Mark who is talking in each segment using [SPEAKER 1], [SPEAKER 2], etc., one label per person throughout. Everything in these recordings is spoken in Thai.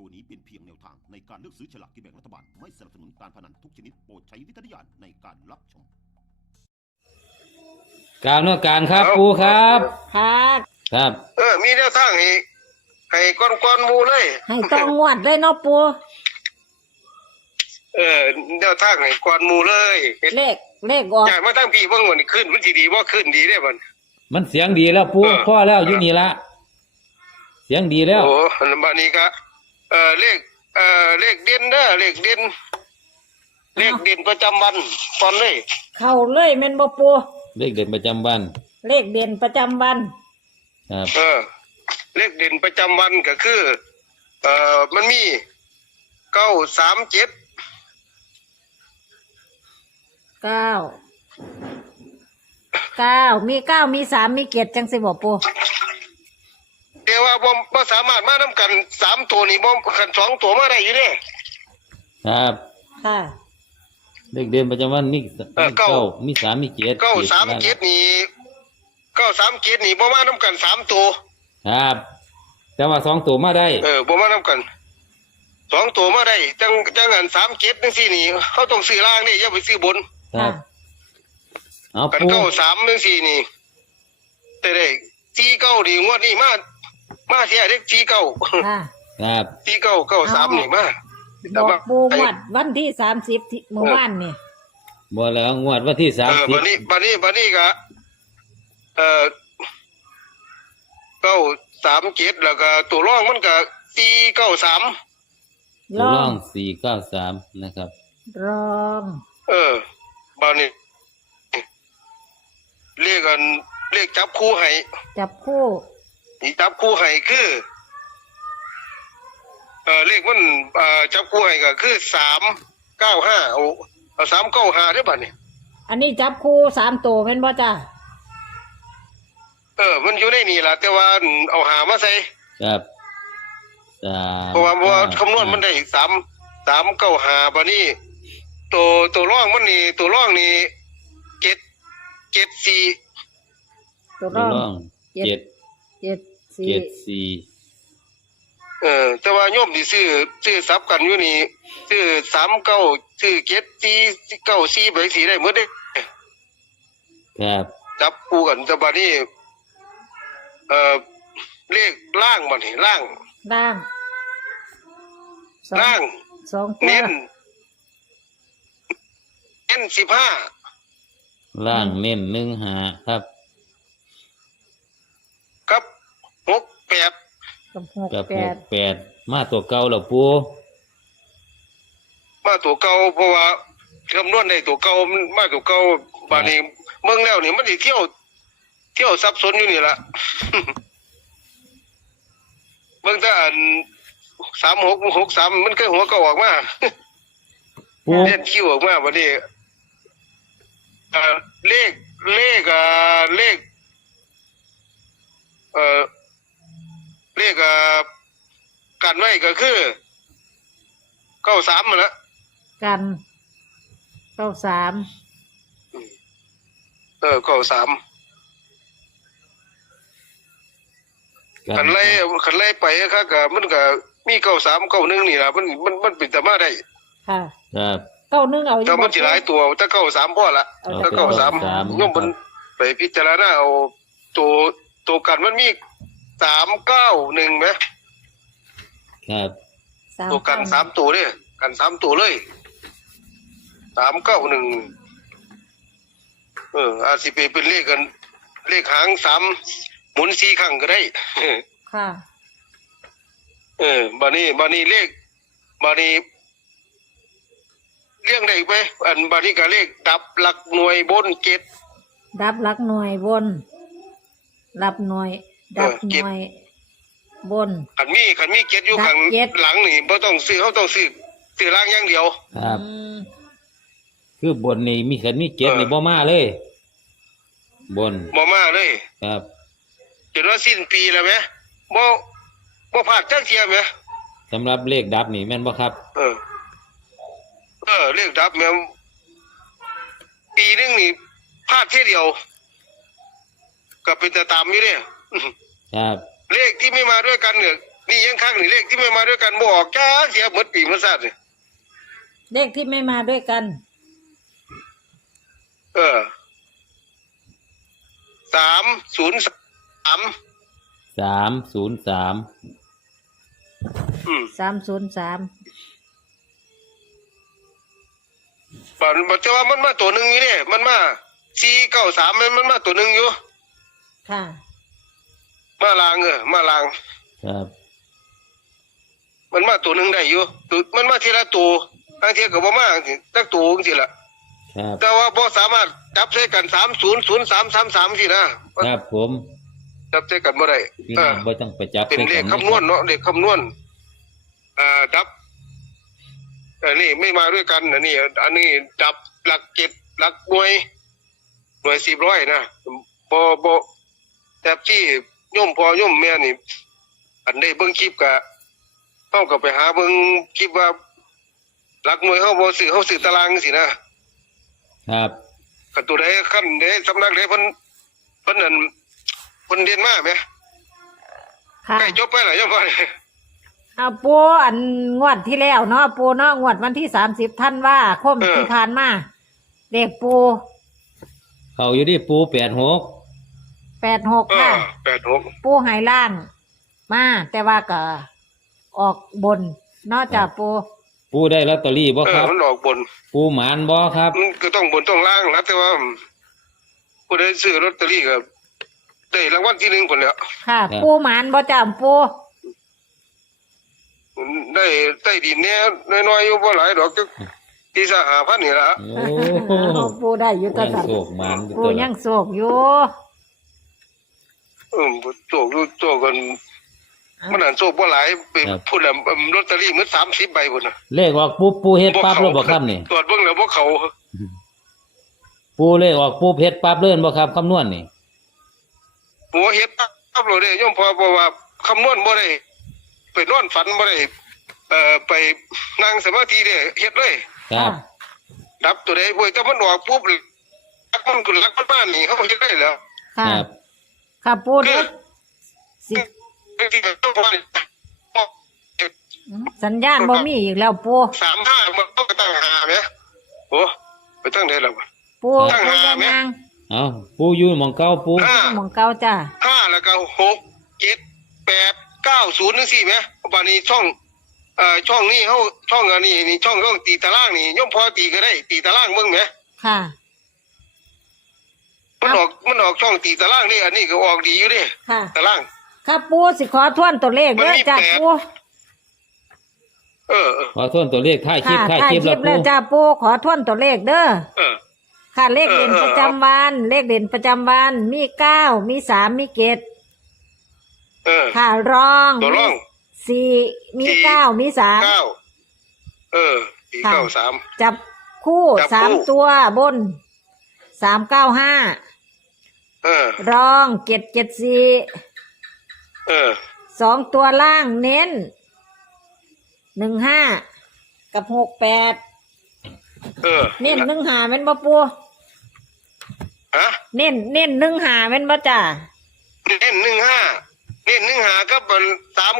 [SPEAKER 1] นี้เป็นเพียงแนวทางในการเลือกซื้อฉลากกินแบ่งรัฐบาลไม่สนับสนุนการพนันทุกชนิดโปรดใช้วิจารณญาณในการรับชม
[SPEAKER 2] กล่าวนอกการครับปูครับ
[SPEAKER 3] ครับ
[SPEAKER 2] ครับ
[SPEAKER 4] มีแนวทางให้ก้อนหมูเลย
[SPEAKER 3] ให้ต้องงวดเลยเนาะปู
[SPEAKER 4] แนวทางให้ก้อนหมูเลย
[SPEAKER 3] เลขออก
[SPEAKER 4] อยากมาตั้งพี่เบิ่งวันนี้ขึ้นมันสิดีบ่ขึ้นดีได้บ่
[SPEAKER 2] มันเสียงดีแล้วปูพ่อแล้วอยู่นี่ละเสียงดีแล้ว
[SPEAKER 4] โอ้บัดนี้ก็เลขเด่นเด้อเลขเด่นประจำวันก่อนเลย
[SPEAKER 3] เข้าเลยแม่นบ่ปู
[SPEAKER 2] เลขเด่นประจำวัน
[SPEAKER 3] เลขเด่นประจำวัน
[SPEAKER 2] ครับ
[SPEAKER 4] เลขเด่นประจำวันก็คือมันมี937
[SPEAKER 3] 9มี9มี3มี7จังสิบ่ปู
[SPEAKER 4] แต่ว่าบ่สามารถมานำกัน3ตัวนี่บ่คัน2ตัวมาได้อยู่เด้
[SPEAKER 2] ครับ
[SPEAKER 3] ค่ะ
[SPEAKER 2] เลขเด่นประจำวันมี9มี3มี7
[SPEAKER 4] 937นี่บ่มานำกัน3ตัว
[SPEAKER 2] ครับแต่ว่า2ตัวมาได้
[SPEAKER 4] บ่มานำกัน2ตัวมาได้จังอัน37จังซี่นี่เฮาต้องซื้อล่างนี่อย่าไปซื้อบน
[SPEAKER 2] ครับเอา
[SPEAKER 4] กัน93จังซี่นี่แต่ได้49นี่งวดนี้มาเสียเด็ก49
[SPEAKER 2] ครับ
[SPEAKER 4] 4993นี่มา
[SPEAKER 3] บอกปูงวดวันที่30ที่เมื่อวานนี่
[SPEAKER 2] บ่แล้วงวดวันที่30
[SPEAKER 4] บัดนี้ก็937แล้วก็ตัวรองมันก็493
[SPEAKER 2] รอง493นะครับ
[SPEAKER 3] รอง
[SPEAKER 4] บัดนี้เลขจับคู่ให้นี่จับคู่ให้คือเลขมันจับคู่ให้ก็คือ395เอา395ได้บัดนี้
[SPEAKER 3] อันนี้จับคู่3ตัวแม่นบ่จ้ะ
[SPEAKER 4] มันอยู่ในนี่ล่ะแต่ว่าเอาหามาใส่
[SPEAKER 2] ครับ
[SPEAKER 4] เพราะว่าคำนวณมันได้395บัดนี้ตัวร่องมันนี่ตัวร่องนี่774
[SPEAKER 3] ตัวร่อง774
[SPEAKER 4] แต่ว่าโยมที่ซื้อซับกันอยู่นี่ซื้อ39ซื้อ7494ไปสิได้หมดเด้
[SPEAKER 2] ครับ
[SPEAKER 4] จับคู่กันแต่บัดนี้เลขล่างบัดนี้ล่าง
[SPEAKER 3] 2
[SPEAKER 4] เน้น15
[SPEAKER 2] ล่างเน้น15ครับ
[SPEAKER 4] กับ
[SPEAKER 2] 68มาตัวเก่าแล้วปู
[SPEAKER 4] มาตัวเก่าเพราะว่าคำนวณได้ตัวเก่ามันมาตัวเก่าบัดนี้เมืองแล้วนี่มันสิเที่ยวสับสนอยู่นี่ล่ะ เบิ่งแต่อัน3663มันเคยหัวก็ออกมาเล่นคิวออกมาบัดนี้เลขกันไว้ก็คือ93นั่นแหละ
[SPEAKER 3] กัน93
[SPEAKER 4] 93คันไล่ไปครับก็มันก็มี93 91นี่ล่ะมันเป็นตามาได้
[SPEAKER 3] ค่ะ
[SPEAKER 2] ครับ
[SPEAKER 3] 91เอาอยู่
[SPEAKER 4] แต่มันสิหลายตัวแต่93พอละแต่93โยมมันไปพิจารณาเอาตัวกันมันมี391มั้ย
[SPEAKER 2] ครับ
[SPEAKER 4] ตัวกัน3ตัวเด้กัน3ตัวเลย391อาจสิเป็นเลขกันเลขหาง3หมุน4ครั้งก็ได้
[SPEAKER 3] ค่ะ
[SPEAKER 4] บัดนี้เลขบัดนี้เรียงได้ไปอันบัดนี้ก็เลขดับหลักหน่วยบน7
[SPEAKER 3] ดับหลักหน่วยบนดับหน่วยบน
[SPEAKER 4] คันมี7อยู่ข้างหลังนี่บ่ต้องซื้อเฮาต้องซื้อล่างอย่างเดียว
[SPEAKER 2] ครับคือบนนี่มีคันมี7นี่บ่มาเลยบน
[SPEAKER 4] บ่มาเลย
[SPEAKER 2] ครับ
[SPEAKER 4] จนว่าสิ้นปีแล้วแหมบ่พลาดจักเที่ยแหม
[SPEAKER 2] สำหรับเลขดับนี่แม่นบ่ครับ
[SPEAKER 4] เลขดับแม่นปีนึงนี่พลาดเที่ยเดียวก็เป็นตามอยู่เด้
[SPEAKER 2] ครับ
[SPEAKER 4] เลขที่ไม่มาด้วยกันเนี่ยนี่ยังครั้งนี่เลขที่ไม่มาด้วยกันบ่ออกจ้าเสียหมดปีหมดชาตินี่
[SPEAKER 3] เลขที่ไม่มาด้วยกัน
[SPEAKER 4] 303
[SPEAKER 2] 303
[SPEAKER 3] 303
[SPEAKER 4] บัดจะว่ามันมาตัวหนึงอยู่เด้มันมา493มันมาตัวหนึงอยู่
[SPEAKER 3] ค่ะ
[SPEAKER 4] มาลางมาลาง
[SPEAKER 2] ครับ
[SPEAKER 4] มันมาตัวหนึงได้อยู่มันมาทีละตัวบางทีก็บ่มาจักตัวจังซี่ล่ะ
[SPEAKER 2] ครับ
[SPEAKER 4] แต่ว่าบ่สามารถจับใส่กัน300333สินะครับ
[SPEAKER 2] ผม
[SPEAKER 4] จับใส่กันบ่ได้
[SPEAKER 2] พี่น้องบ่ต้องไปจับ
[SPEAKER 4] เป็นเลข
[SPEAKER 2] ใส่กั
[SPEAKER 4] คำนวณเนาะเลขคำนวณดับนี่ไม่มาด้วยกันอันนี้ดับหลัก7หลักหน่วย10นะบ่แต่ที่โยมพ่อโยมแม่นี่อันได้เบิ่งคลิปก็เฮาก็ไปหาเบิ่งคลิปว่าหลักหน่วยเฮาบ่ซื้อเฮาซื้อตารางจังซี่นะครับ ก็ตัวใดคั่นใดสำนักใดเพิ่นนั่นเพิ่นเรียนมาแหม
[SPEAKER 3] ค่ะ
[SPEAKER 4] ใกล้จบไปแล้วโยมพ่อ
[SPEAKER 3] เอาปูอันงวดที่แล้วเนาะปูเนาะงวดวันที่30ธันวาคมที่ผ่านมาเลขปู
[SPEAKER 2] เขาอยู่ที่ปู86
[SPEAKER 3] 86ค่ะ
[SPEAKER 4] 86
[SPEAKER 3] ปูหายล่าง มา แต่ว่าก็ออกบนเนอกจากปู
[SPEAKER 2] ปูได้ลอตเตอรี่บ่ครับ
[SPEAKER 4] มันออกบน
[SPEAKER 2] ปูหมานบ่ครับ
[SPEAKER 4] มันก็ต้องบนต้องล่างนะแต่ว่าผู้ใดซื้อลอตเตอรี่ก็ได้รางวัลที่1พุ่นแหล้ว
[SPEAKER 3] ค่ะ
[SPEAKER 2] ครับ
[SPEAKER 3] ปูหมานบ่จำปู
[SPEAKER 4] ได้ใต้ดินเนี่ยน้อยๆอยู่บ่หลายดอกจักที่สหพันธ์นี่ล่ะ
[SPEAKER 2] โอ้
[SPEAKER 3] ปูได้อยู่ตะ
[SPEAKER 2] ยัง
[SPEAKER 3] สัน
[SPEAKER 2] โศกหมานอยู่
[SPEAKER 3] ปู
[SPEAKER 2] ตัว
[SPEAKER 3] ยังโศกอยู่
[SPEAKER 4] โจกกันมันอันโชคบ่หลายไปพุ่นน่ะลอตเตอรี่มื้อ30ใบพุ่นน่ะ
[SPEAKER 2] เลขออกปุ๊บปูเฮ็ดปั๊บแล้วบ่ครับนี่
[SPEAKER 4] ตรวจเบิ่งแล้วบ่เข้า
[SPEAKER 2] ปูเลขออกปุ๊บเฮ็ดปั๊บเลยบ่ครับคำนวณนี่
[SPEAKER 4] หัวเฮ็ดปั๊บเลยเด้โยมพ่อเพราะว่าคำนวณบ่ได้ไปนอนฝันบ่ได้ไปนั่งสมาธิเด้เฮ็ดเลย
[SPEAKER 2] ครับ
[SPEAKER 4] ดับตัวใดบ่แต่มันออกปุ๊บลักมันขึ้นลักมันบ้านนี่เฮาเฮ็ดได้แล้ว
[SPEAKER 3] ค่ะ
[SPEAKER 2] ครับ
[SPEAKER 3] ค่ะปูเด้อสิ
[SPEAKER 4] ที่ต้องว่า
[SPEAKER 3] สัญญาณบ่มีอีกแล้วปู
[SPEAKER 4] 35มันต้องตั้ง5แหมโอ้ไปตั้งได้แล้ว
[SPEAKER 3] ปู
[SPEAKER 4] ตั้ง
[SPEAKER 3] ปู
[SPEAKER 4] หา
[SPEAKER 3] ยัง
[SPEAKER 4] ไหม
[SPEAKER 3] นาง
[SPEAKER 2] เอาปูอยู่หม่องเก่าปู
[SPEAKER 3] หมองเก่าจ้า
[SPEAKER 4] 5แล้วก็6 7 8 9 0จังซี่แหมบัดนี้ช่องนี้เฮาช่องอันนี้นี่ช่องตีตารางนี่ย่อมพอตีก็ได้ตีตารางเบิ่งแหม
[SPEAKER 3] ค่ะ
[SPEAKER 4] มันออกช่องตีตารางนี่อันนี้ก็ออกดีอยู่เด้
[SPEAKER 3] ค่ะ
[SPEAKER 4] ตาราง
[SPEAKER 3] ค่ะปูสิขอทวนตัวเลขเด้อ
[SPEAKER 4] มันมี
[SPEAKER 3] จ้า
[SPEAKER 4] แปด
[SPEAKER 3] ปู
[SPEAKER 4] เออ
[SPEAKER 2] ขอทวนตัวเลขท้ายคลิ
[SPEAKER 3] ค่ะ
[SPEAKER 2] ปท้าย
[SPEAKER 3] ถ่าย
[SPEAKER 2] คลิป
[SPEAKER 3] คลิ
[SPEAKER 2] แล้ว
[SPEAKER 3] ป
[SPEAKER 2] ปู
[SPEAKER 3] แล้วจ้าปูขอทวนตัวเลขเด้อ
[SPEAKER 4] เออ
[SPEAKER 3] ค่ะเลขเด่นประจำวัน เลขเด่นประจำวัน มี9มี3มี7
[SPEAKER 4] เออ
[SPEAKER 3] ค่ะรอง
[SPEAKER 4] ตัวรอง
[SPEAKER 3] มี4มี
[SPEAKER 4] สี่
[SPEAKER 3] 9มี3
[SPEAKER 4] 94 9 3
[SPEAKER 3] จับคู่
[SPEAKER 4] จับคู่
[SPEAKER 3] 3ตัวบน395
[SPEAKER 4] เออ
[SPEAKER 3] รอง774
[SPEAKER 4] เออ
[SPEAKER 3] 2ตัวล่างเน้น15กับ68
[SPEAKER 4] เออ
[SPEAKER 3] เน้น15แม่นบ่ปู
[SPEAKER 4] ฮะ
[SPEAKER 3] เน้น15แม่นบ่จ้า
[SPEAKER 4] เน้น15เน้น15กับมัน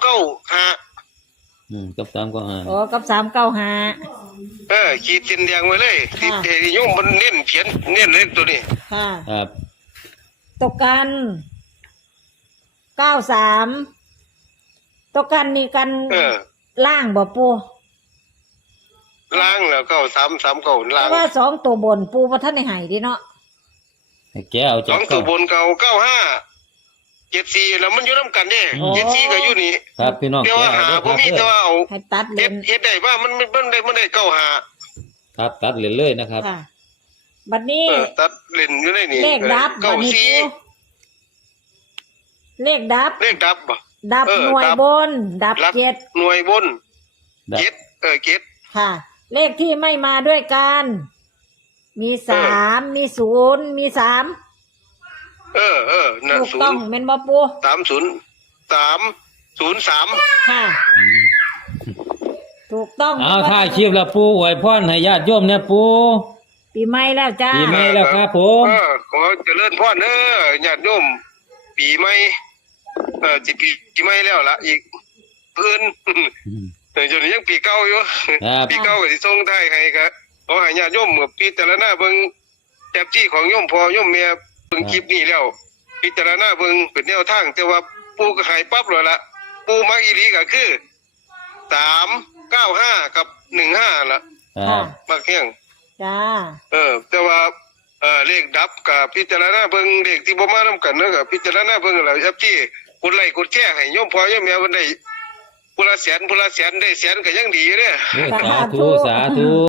[SPEAKER 4] 395
[SPEAKER 2] กับ3ก็5
[SPEAKER 3] โอ้กับ395
[SPEAKER 4] ขีดเส้นแดงไว้เลย
[SPEAKER 3] ค่ะ
[SPEAKER 4] ขีดเดโยมมันเน้นเขียนเน้นเล่นตัวนี้
[SPEAKER 3] ค่ะ
[SPEAKER 2] ครับ
[SPEAKER 3] ตกกัน93ตกกันนี่กัน
[SPEAKER 4] เออ
[SPEAKER 3] ล่างบ่ปู
[SPEAKER 4] ล้างแล้ว9339
[SPEAKER 3] เพ
[SPEAKER 4] ล้าง
[SPEAKER 3] ราะว่า2ตัวบนปูบ่ทันได้ให้ดิเนาะ
[SPEAKER 2] ให้แกเอา
[SPEAKER 4] ส
[SPEAKER 2] จาก
[SPEAKER 4] องตัวบนเก่า95 74แล้วมันอยู่นำกันเด้74ก็อยู่นี่
[SPEAKER 2] ครับพี่น้อง
[SPEAKER 4] แต่
[SPEAKER 2] แก
[SPEAKER 4] ว่า
[SPEAKER 2] เอา
[SPEAKER 4] หา
[SPEAKER 2] เด้อครับ
[SPEAKER 4] บ่มี
[SPEAKER 2] เด้
[SPEAKER 4] แต่
[SPEAKER 2] อ
[SPEAKER 4] ว่าเอา
[SPEAKER 3] ให้ตัดเล
[SPEAKER 4] เฮ็
[SPEAKER 3] น
[SPEAKER 4] ดได้ว่ามันได้เก้าหา
[SPEAKER 2] ครับตัดเลยนะครับ
[SPEAKER 3] ค่ะ บัดนี้
[SPEAKER 4] ตัดเล่นอยู่ในนี่
[SPEAKER 3] เลขดับ
[SPEAKER 4] เก้า
[SPEAKER 3] บัดนี้
[SPEAKER 4] สี่
[SPEAKER 3] ปูเลขดับ
[SPEAKER 4] เลขดับบ่
[SPEAKER 3] ดับ
[SPEAKER 4] เออ
[SPEAKER 3] หน่วย
[SPEAKER 4] ดับ
[SPEAKER 3] บน ดับ
[SPEAKER 4] รับ
[SPEAKER 3] เจ็ด
[SPEAKER 4] หน่วยบน
[SPEAKER 2] ดับ
[SPEAKER 4] เจ็ดเจ็ด
[SPEAKER 3] ค่ะ เลขที่ไม่มาด้วยกัน มี3มี0มี3
[SPEAKER 4] นั่น
[SPEAKER 3] ถูกต้องแม่นบ่ปู
[SPEAKER 4] 303
[SPEAKER 3] ค่ะ ถูกต้อง
[SPEAKER 2] เอาถ่ายคลิปแล้วปูอวยพรให้ญาติโยมเนี่ยปู
[SPEAKER 3] ปีใหม่แล้วจ้า
[SPEAKER 2] ปีใหม่แล้วครับผม
[SPEAKER 4] ขอเจริญพรเด้อญาติโยมปีใหม่สิปีใหม่แล้วล่ะอีกอื่น แต่จนยังปีเก่าอยู่
[SPEAKER 2] ครับ
[SPEAKER 4] ปีเก่าก็สิส่งท้ายให้ก็ขอให้ญาติโยมพิจารณาเบิ่งแจ็บจี้ของโยมพ่อโยมแม่เบิ่งคลิปนี้แล้วพิจารณาเบิ่งเป็นแนวทางแต่ว่าปู่ก็ให้ปั๊บเลยล่ะปู่มักอีหลีก็คือ395กับ15ล่ะ
[SPEAKER 2] ครับ
[SPEAKER 4] มักแฮง
[SPEAKER 3] จ้า
[SPEAKER 4] แต่ว่าเลขดับกับพิจารณาเบิ่งเลขที่บ่มานำกันเนาะก็พิจารณาเบิ่งแล้วครับที่กดไลค์กดแชร์ให้โยมพ่อโยมแม่เพิ่นได้ผู้ละแสนได้แสนก็ยังดีอยู่เด้อ
[SPEAKER 2] โอ้สาธุสาธุ